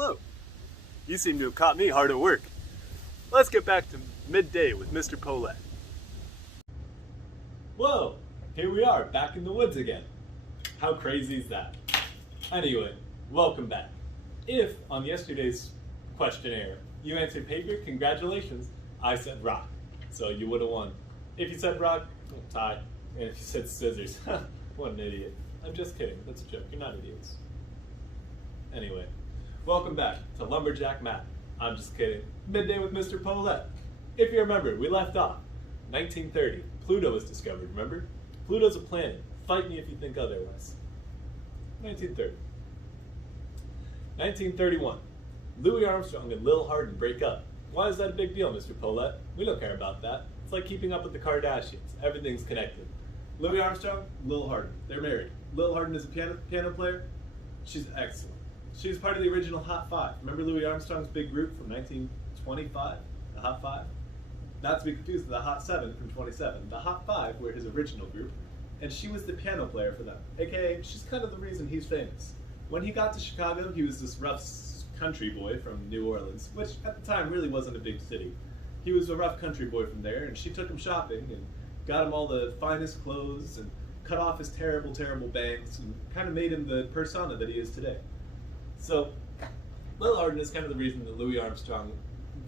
hello. You seem to have caught me hard at work. Let's get back to midday with Mr. Polett. Whoa, here we are, back in the woods again. How crazy is that? Anyway, welcome back. If, on yesterday's questionnaire, you answered paper, congratulations, I said rock. So you would have won. If you said rock, tie. And if you said scissors, what an idiot. I'm just kidding, that's a joke, you're not idiots. Anyway, welcome back to Lumberjack Matt. I'm just kidding. Midday with Mr. Polett. If you remember, we left off 1930. Pluto was discovered, remember? Pluto's a planet. Fight me if you think otherwise. 1930. 1931. Louis Armstrong and Lil Hardin break up. Why is that a big deal, Mr. Polett? We don't care about that. It's like keeping up with the Kardashians. Everything's connected. Louis Armstrong, Lil Hardin. They're married. Lil Hardin is a piano player. She's excellent. She's part of the original Hot Five. Remember Louis Armstrong's big group from 1925? The Hot Five? Not to be confused with the Hot Seven from 27. The Hot Five were his original group, and she was the piano player for them. AKA, she's kind of the reason he's famous. When he got to Chicago, he was this rough country boy from New Orleans, which at the time really wasn't a big city. He was a rough country boy from there, and she took him shopping and got him all the finest clothes and cut off his terrible, terrible bangs and kind of made him the persona that he is today. So, Lil Hardin is kind of the reason that Louis Armstrong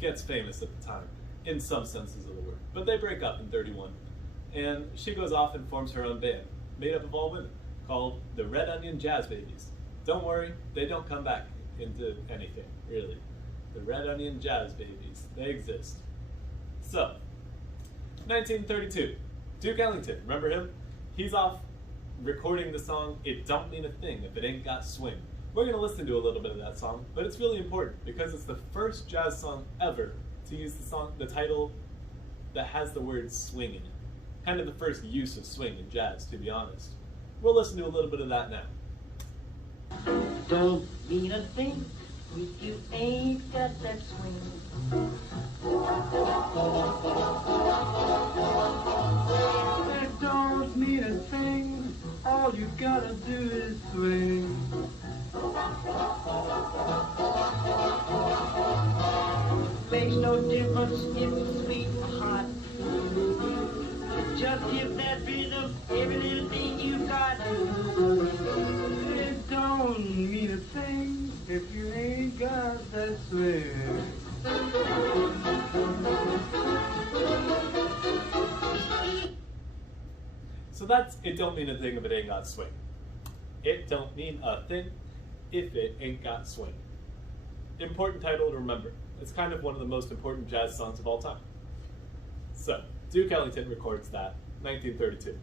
gets famous at the time, in some senses of the word. But they break up in 31, and she goes off and forms her own band, made up of all women, called the Red Onion Jazz Babies. Don't worry, they don't come back into anything, really. The Red Onion Jazz Babies, they exist. So, 1932, Duke Ellington, remember him? He's off recording the song, It Don't Mean a Thing If It Ain't Got Swing. We're going to listen to a little bit of that song, but it's really important because it's the first jazz song ever to use the title that has the word swing in it. Kind of the first use of swing in jazz, to be honest. We'll listen to a little bit of that now. Don't mean a thing if you ain't got that swing. It don't mean a thing, all you gotta do is swing. Makes no difference if it's sweet or hot. Just give that rhythm every little thing you got. It don't mean a thing if you ain't got that swing. So that's It Don't Mean a Thing If It Ain't Got Swing. It don't mean a thing if it ain't got swing. Important title to remember. It's kind of one of the most important jazz songs of all time. So, Duke Ellington records that, 1932.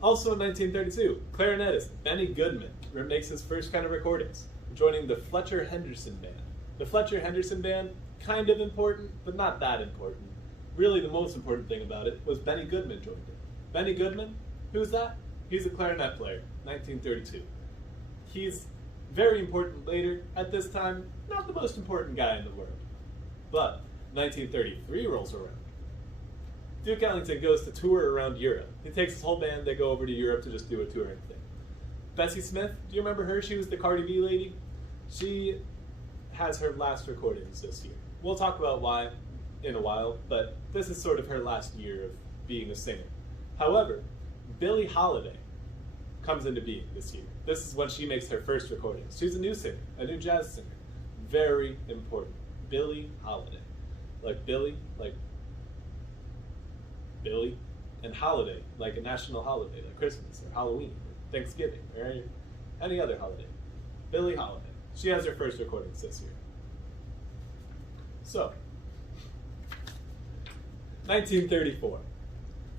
Also in 1932, clarinetist Benny Goodman makes his first kind of recordings, joining the Fletcher Henderson Band. The Fletcher Henderson Band, kind of important, but not that important. Really the most important thing about it was Benny Goodman joined it. Benny Goodman, who's that? He's a clarinet player, 1932. He's very important later. At this time, not the most important guy in the world. But 1933 rolls around. Duke Ellington goes to tour around Europe. He takes his whole band, they go over to Europe to just do a touring thing. Bessie Smith, do you remember her? She was the Cardi B lady. She has her last recordings this year. We'll talk about why in a while, but this is sort of her last year of being a singer. However, Billie Holiday comes into being this year. This is when she makes her first recordings. She's a new singer, a new jazz singer. Very important. Billie Holiday. Like Billy, like Billy, and holiday, like a national holiday, like Christmas or Halloween or Thanksgiving or any other holiday. Billie Holiday. She has her first recordings this year. So, 1934.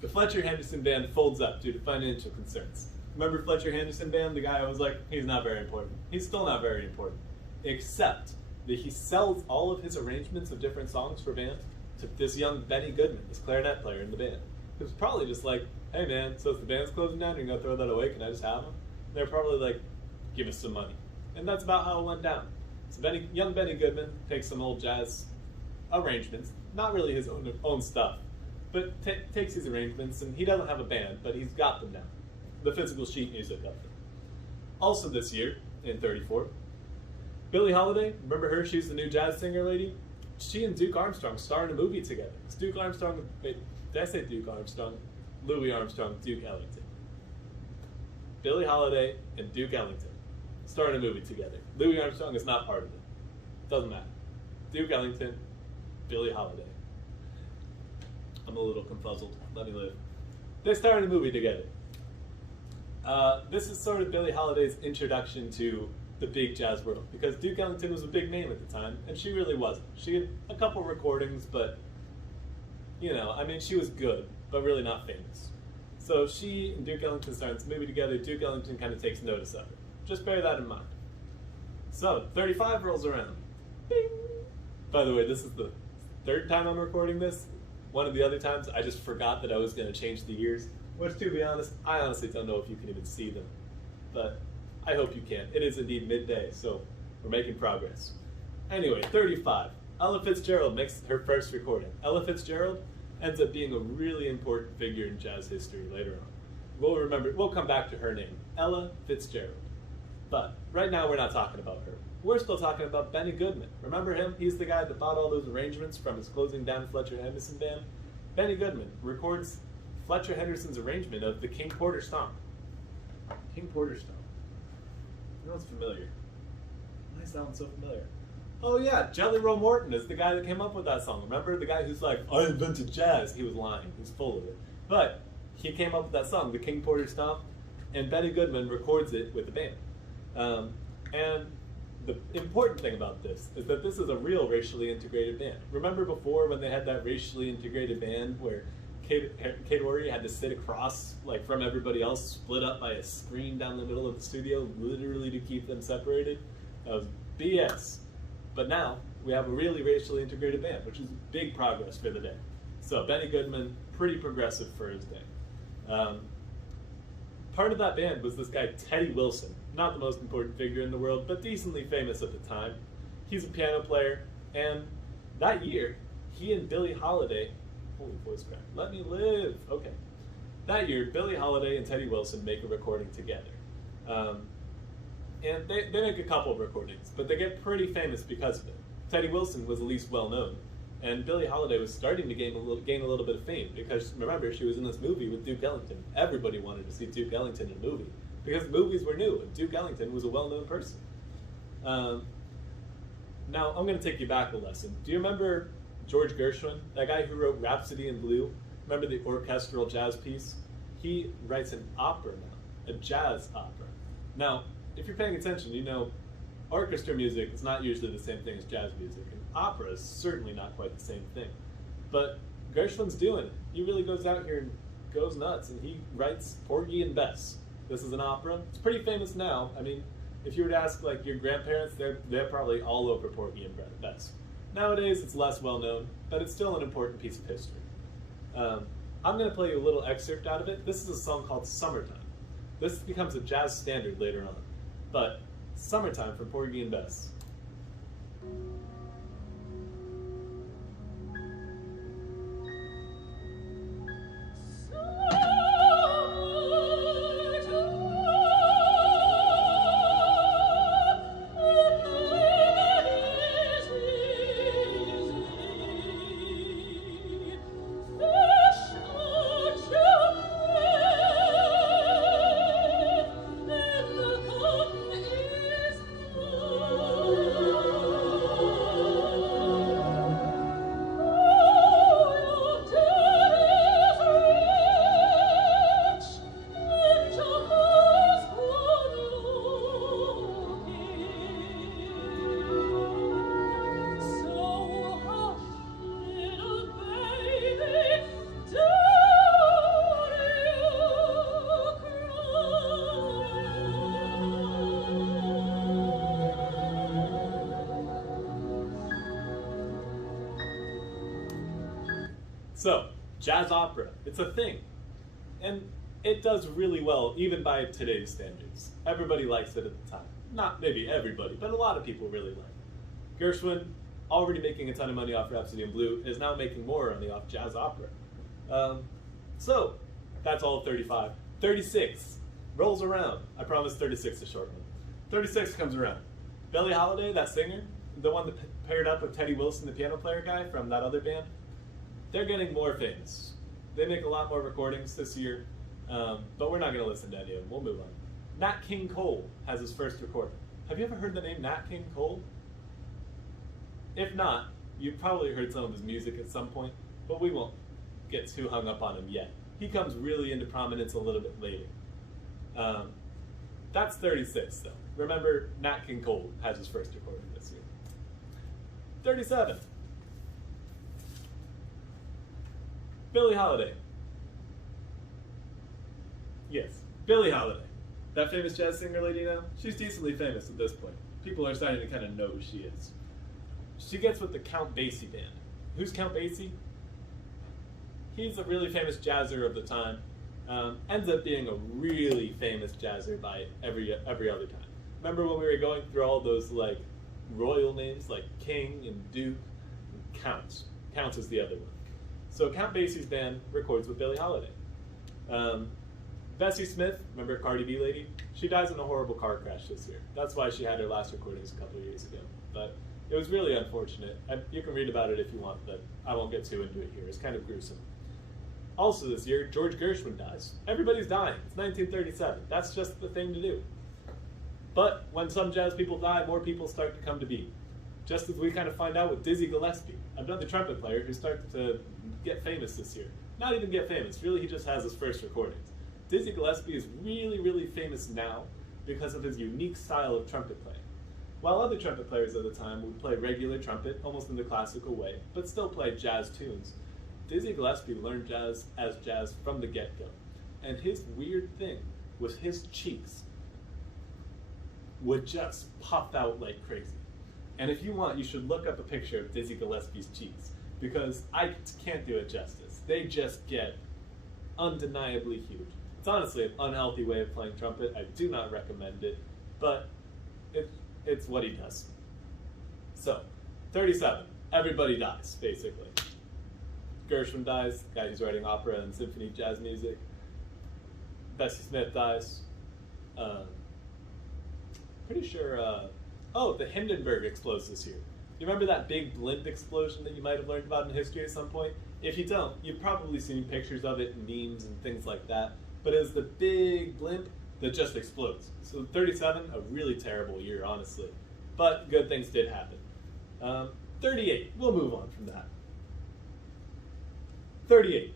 The Fletcher Henderson Band folds up due to financial concerns. Remember Fletcher Henderson Band? The guy I was like, he's not very important. He's still not very important. Except that he sells all of his arrangements of different songs for band to this young Benny Goodman, this clarinet player in the band. He was probably just like, hey man, so if the band's closing down, you're gonna throw that away, can I just have them? They're probably like, give us some money. And that's about how it went down. So young Benny Goodman takes some old jazz arrangements, not really his own stuff, but takes these arrangements, and he doesn't have a band, but he's got them now. The physical sheet music of them. Also this year, in 34, Billie Holiday, remember her? She's the new jazz singer lady. She and Duke Armstrong star in a movie together. It's Duke Armstrong. Wait, did I say Duke Armstrong? Louis Armstrong, Duke Ellington. Billie Holiday and Duke Ellington star in a movie together. Louis Armstrong is not part of it. Doesn't matter. Duke Ellington, Billie Holiday. I'm a little confuzzled. Let me live. They star in a movie together. This is sort of Billie Holiday's introduction to the big jazz world, because Duke Ellington was a big name at the time, and she really wasn't. She had a couple recordings, but, you know, I mean, she was good, but really not famous. So she and Duke Ellington start this movie together. Duke Ellington kind of takes notice of it. Just bear that in mind. So, 35 rolls around. Bing! By the way, this is the third time I'm recording this. One of the other times, I just forgot that I was going to change the years, which, to be honest, I honestly don't know if you can even see them. But I hope you can. It is indeed midday, so we're making progress. Anyway, 35. Ella Fitzgerald makes her first recording. Ella Fitzgerald ends up being a really important figure in jazz history later on. We'll come back to her name, Ella Fitzgerald. But right now we're not talking about her. We're still talking about Benny Goodman. Remember him? He's the guy that bought all those arrangements from his closing down Fletcher Henderson band. Benny Goodman records Fletcher Henderson's arrangement of the King Porter Stomp. King Porter Stomp. You know what's familiar? Why is that one so familiar? Oh yeah, Jelly Roll Morton is the guy that came up with that song. Remember the guy who's like, I invented jazz? He was lying. He's full of it. But he came up with that song, the King Porter Stomp, and Benny Goodman records it with the band. And the important thing about this is that this is a real racially integrated band. Remember before when they had that racially integrated band where Kate Ory had to sit across like from everybody else, split up by a screen down the middle of the studio, literally to keep them separated? That was BS. But now we have a really racially integrated band, which is big progress for the day. So Benny Goodman, pretty progressive for his day. Part of that band was this guy Teddy Wilson, not the most important figure in the world, but decently famous at the time. He's a piano player, and that year, he and Billie Holiday, holy voice crack, let me live, okay. That year, Billie Holiday and Teddy Wilson make a recording together. And they make a couple of recordings, but they get pretty famous because of it. Teddy Wilson was the least well known, and Billie Holiday was starting to gain a little bit of fame because, remember, she was in this movie with Duke Ellington. Everybody wanted to see Duke Ellington in a movie because movies were new, and Duke Ellington was a well-known person. Now, I'm going to take you back a lesson. Do you remember George Gershwin, that guy who wrote Rhapsody in Blue? Remember the orchestral jazz piece? He writes an opera now, a jazz opera. Now, if you're paying attention, you know orchestra music is not usually the same thing as jazz music, and opera is certainly not quite the same thing. But Gershwin's doing it. He really goes out here and goes nuts, and he writes Porgy and Bess. This is an opera. It's pretty famous now. I mean, if you were to ask like your grandparents, they're probably all over Porgy and Bess. Nowadays, it's less well known, but it's still an important piece of history. I'm going to play you a little excerpt out of it. This is a song called Summertime. This becomes a jazz standard later on. But Summertime from Porgy and Bess. So, jazz opera, it's a thing. And it does really well, even by today's standards. Everybody likes it at the time. Not maybe everybody, but a lot of people really like it. Gershwin, already making a ton of money off Rhapsody in Blue, is now making more money off jazz opera. So, that's all of 35. 36 rolls around. I promise 36 is a short one. 36 comes around. Billie Holiday, that singer, the one that paired up with Teddy Wilson, the piano player guy from that other band, they're getting more famous. They make a lot more recordings this year, but we're not going to listen to any of them. We'll move on. Nat King Cole has his first recording. Have you ever heard the name Nat King Cole? If not, you've probably heard some of his music at some point, but we won't get too hung up on him yet. He comes really into prominence a little bit later. That's 36, though. Remember, Nat King Cole has his first recording this year. 37. Billie Holiday. Yes, Billie Holiday. That famous jazz singer lady now? She's decently famous at this point. People are starting to kind of know who she is. She gets with the Count Basie band. Who's Count Basie? He's a really famous jazzer of the time. Ends up being a really famous jazzer by every other time. Remember when we were going through all those like royal names like King and Duke and Counts? Counts is the other one. So Count Basie's band records with Billie Holiday. Bessie Smith, remember Cardi B lady? She dies in a horrible car crash this year. That's why she had her last recordings a couple of years ago. But it was really unfortunate. You can read about it if you want, but I won't get too into it here. It's kind of gruesome. Also this year, George Gershwin dies. Everybody's dying. It's 1937. That's just the thing to do. But when some jazz people die, more people start to come to be. Just as we kind of find out with Dizzy Gillespie, another trumpet player who started to get famous this year. Not even get famous, really he just has his first recordings. Dizzy Gillespie is really, really famous now because of his unique style of trumpet playing. While other trumpet players at the time would play regular trumpet, almost in the classical way, but still play jazz tunes, Dizzy Gillespie learned jazz as jazz from the get-go. And his weird thing was his cheeks would just pop out like crazy. And if you want, you should look up a picture of Dizzy Gillespie's cheeks, because I can't do it justice. They just get undeniably huge. It's honestly an unhealthy way of playing trumpet. I do not recommend it, but it's what he does. So, 37. Everybody dies, basically. Gershwin dies, the guy who's writing opera and symphony jazz music. Bessie Smith dies. Pretty sure, the Hindenburg explodes this year. You remember that big blimp explosion that you might have learned about in history at some point? If you don't, you've probably seen pictures of it in memes and things like that. But it was the big blimp that just explodes. So 37, a really terrible year, honestly. But good things did happen. 38, we'll move on from that. 38.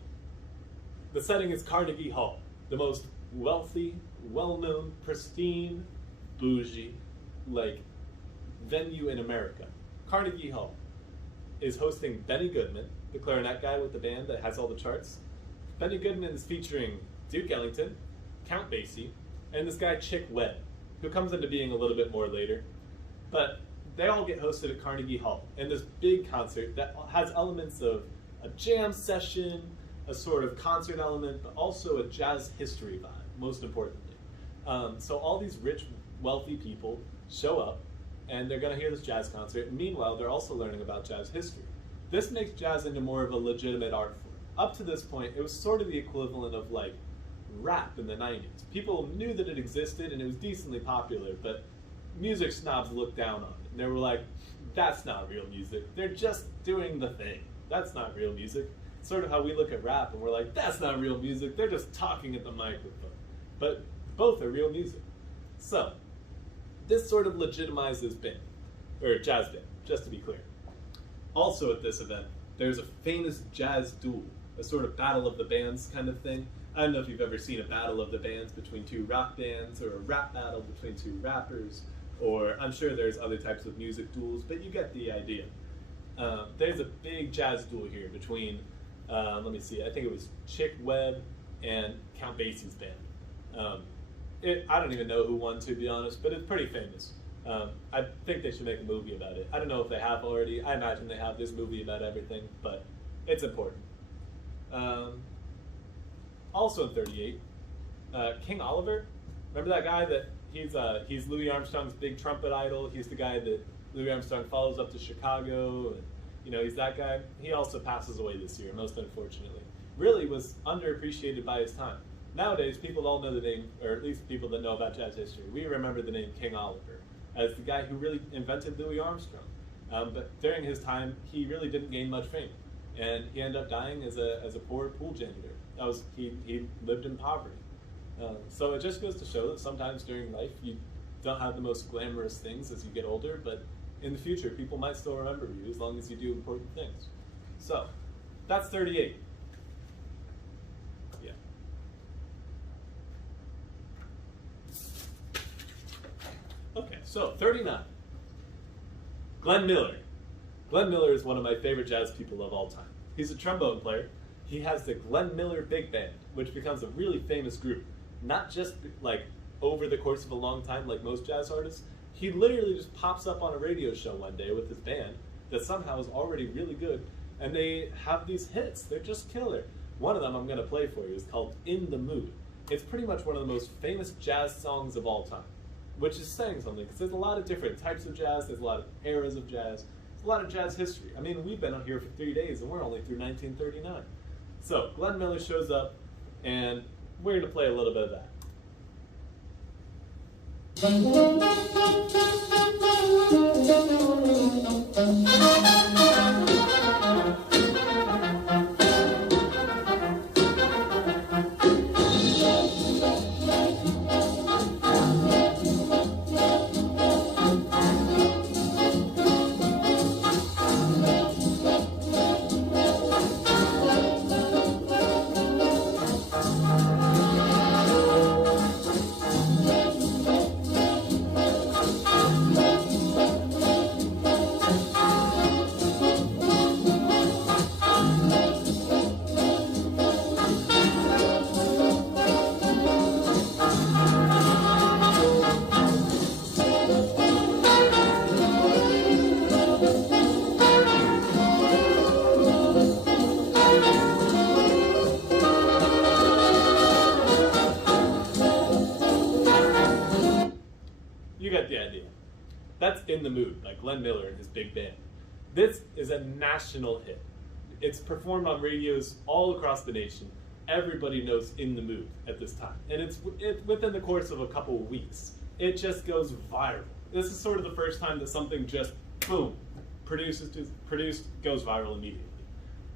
The setting is Carnegie Hall, the most wealthy, well-known, pristine, bougie, venue in America. Carnegie Hall is hosting Benny Goodman, the clarinet guy with the band that has all the charts. Benny Goodman is featuring Duke Ellington, Count Basie, and this guy Chick Webb, who comes into being a little bit more later. But they all get hosted at Carnegie Hall in this big concert that has elements of a jam session, a sort of concert element, but also a jazz history vibe, most importantly. So all these rich, wealthy people show up, and they're going to hear this jazz concert, and meanwhile, they're also learning about jazz history. This makes jazz into more of a legitimate art form. Up to this point, it was sort of the equivalent of rap in the 90s. People knew that it existed, and it was decently popular, but music snobs looked down on it, and they were like, that's not real music. They're just doing the thing. That's not real music. It's sort of how we look at rap, and we're like, that's not real music. They're just talking at the microphone. But both are real music. So, this sort of legitimizes band, or jazz band, just to be clear. Also at this event, there's a famous jazz duel, a sort of battle of the bands kind of thing. I don't know if you've ever seen a battle of the bands between two rock bands, or a rap battle between two rappers, or I'm sure there's other types of music duels, but you get the idea. There's a big jazz duel here between, let me see, I think it was Chick Webb and Count Basie's band. I don't even know who won, to be honest, but it's pretty famous. I think they should make a movie about it. I don't know if they have already. I imagine they have this movie about everything, but it's important. Also in 38, King Oliver. Remember that guy that he's Louis Armstrong's big trumpet idol? He's the guy that Louis Armstrong follows up to Chicago, and he's that guy. He also passes away this year, most unfortunately. Really was underappreciated by his time. Nowadays, people all know the name, or at least people that know about jazz history. We remember the name King Oliver. as the guy who really invented Louis Armstrong. But during his time, he really didn't gain much fame, and he ended up dying as a poor pool janitor. He lived in poverty. So it just goes to show that sometimes during life you don't have the most glamorous things as you get older, but in the future people might still remember you as long as you do important things. So that's 38. Yeah. Okay, so 39. Glenn Miller. Glenn Miller is one of my favorite jazz people of all time. He's a trombone player. He has the Glenn Miller Big Band, which becomes a really famous group. Not just like over the course of a long time like most jazz artists. He literally just pops up on a radio show one day with his band that somehow is already really good, and they have these hits. They're just killer. One of them I'm going to play for you is called In the Mood. It's pretty much one of the most famous jazz songs of all time, which is saying something because there's a lot of different types of jazz, there's a lot of eras of jazz, there's a lot of jazz history. I mean, we've been out here for 3 days and we're only through 1939. So Glenn Miller shows up and we're going to play a little bit of that. You get the idea. That's In the Mood by Glenn Miller and his big band. This is a national hit. It's performed on radios all across the nation. Everybody knows In the Mood at this time. And it's within the course of a couple of weeks. It just goes viral. This is sort of the first time that something just, boom, produced, goes viral immediately.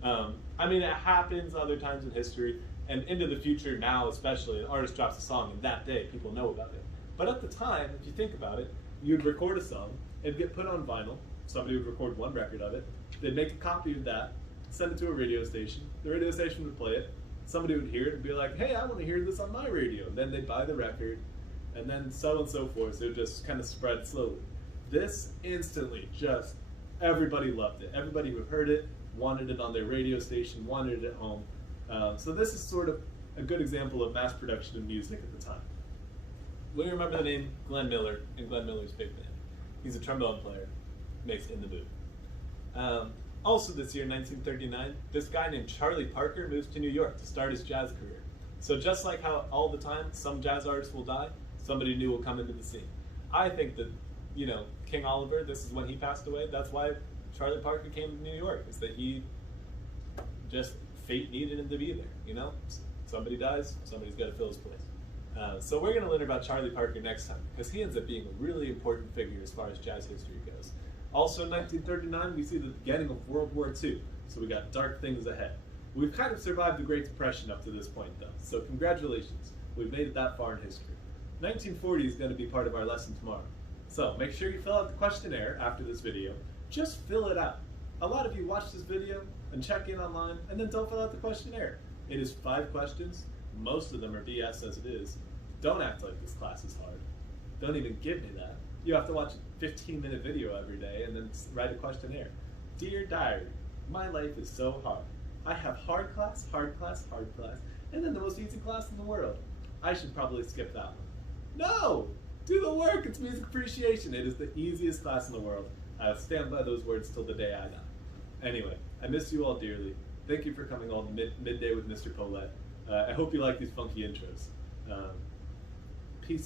I mean, it happens other times in history, and into the future now especially, an artist drops a song and that day people know about it. But at the time, if you think about it, you'd record a song, it'd get put on vinyl, somebody would record one record of it, they'd make a copy of that, send it to a radio station, the radio station would play it, somebody would hear it and be like, hey, I want to hear this on my radio. And then they'd buy the record, and then so on and so forth, so it just kind of spread slowly. This instantly just, everybody loved it. Everybody who heard it wanted it on their radio station, wanted it at home. So this is sort of a good example of mass production of music at the time. We remember the name Glenn Miller and Glenn Miller's big band. He's a trombone player, makes In the Mood. Also this year, 1939, this guy named Charlie Parker moves to New York to start his jazz career. So just like how all the time some jazz artists will die, somebody new will come into the scene. I think that, you know, King Oliver, this is when he passed away. That's why Charlie Parker came to New York, is that he just, fate needed him to be there, you know? Somebody dies, somebody's got to fill his place. So we're going to learn about Charlie Parker next time, because he ends up being a really important figure as far as jazz history goes. Also in 1939, we see the beginning of World War II, so we got dark things ahead. We've kind of survived the Great Depression up to this point though, so congratulations, we've made it that far in history. 1940 is going to be part of our lesson tomorrow. So make sure you fill out the questionnaire after this video. Just fill it out. A lot of you watch this video and check in online and then don't fill out the questionnaire. It is 5 questions. Most of them are BS as it is. Don't act like this class is hard. Don't even give me that. You have to watch a 15-minute video every day and then write a questionnaire. Dear Diary, my life is so hard. I have hard class, and then the most easy class in the world. I should probably skip that one. No! Do the work! It's music appreciation. It is the easiest class in the world. I'll stand by those words till the day I die. Anyway, I miss you all dearly. Thank you for coming on Midday with Mr. Polett. I hope you like these funky intros.